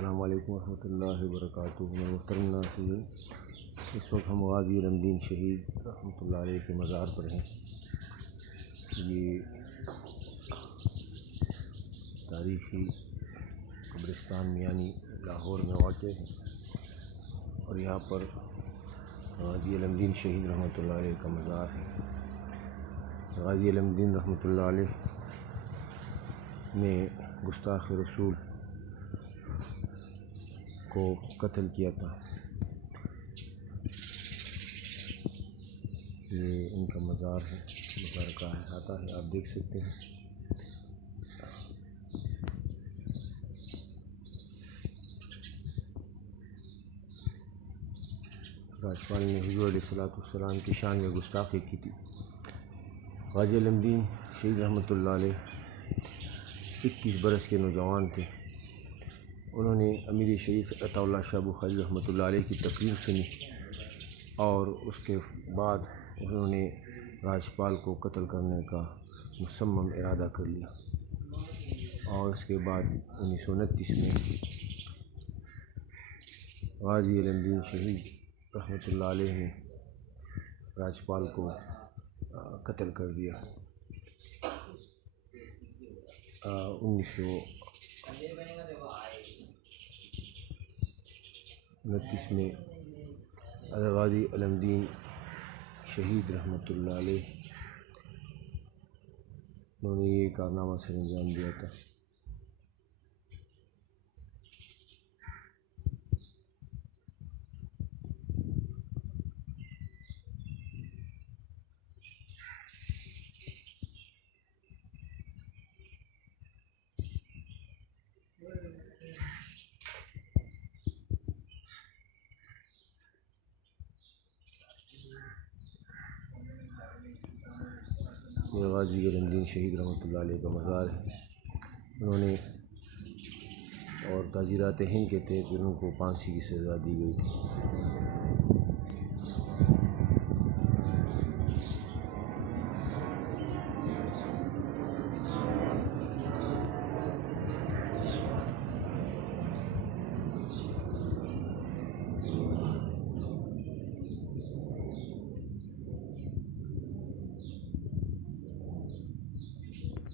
السلام علیکم ورحمۃ اللہ وبرکاتہ۔ محترم ناظرین، اس وقت ہم غازی علم دین شہید رحمۃ اللہ علیہ کے مزار پر ہیں۔ یہ تاریخی قبرستان میانی لاہور میں واقع ہے اور یہاں پر غازی علم دین شہید رحمۃ اللہ علیہ کا مزار ہے۔ غازی علم دین رحمۃ اللہ علیہ نے گستاخ رسول کو قتل کیا تھا۔ یہ ان کا مزار ہے، مزار کا احاطہ ہے، آپ دیکھ سکتے ہیں۔ راجپال نے حضور علیہ السلام کی شان میں گستاخی کی تھی۔ غازی علم دین شہید رحمۃ اللہ علیہ 21 برس کے نوجوان تھے۔ انہوں نے امیر شریف عطا اللہ شاہ بخاری رحمۃ اللہ علیہ کی تقریر سنی اور اس کے بعد انہوں نے راجپال کو قتل کرنے کا مصمم ارادہ کر لیا، اور اس کے بعد 1929 میں غازی علم دین شہید رحمۃ اللہ علیہ نے راجپال کو قتل کر دیا۔ 1929 میں غازی علم دین شہید رحمۃ اللہ علیہ انہوں نے یہ کارنامہ سر انجام دیا تھا۔ یہ غازی علم دین شہید رحمۃ اللہ علیہ کا مزار ہے۔ انہوں نے اور تعزیرات ہند کے تحت ان کو پھانسی کی سزا دی گئی تھی۔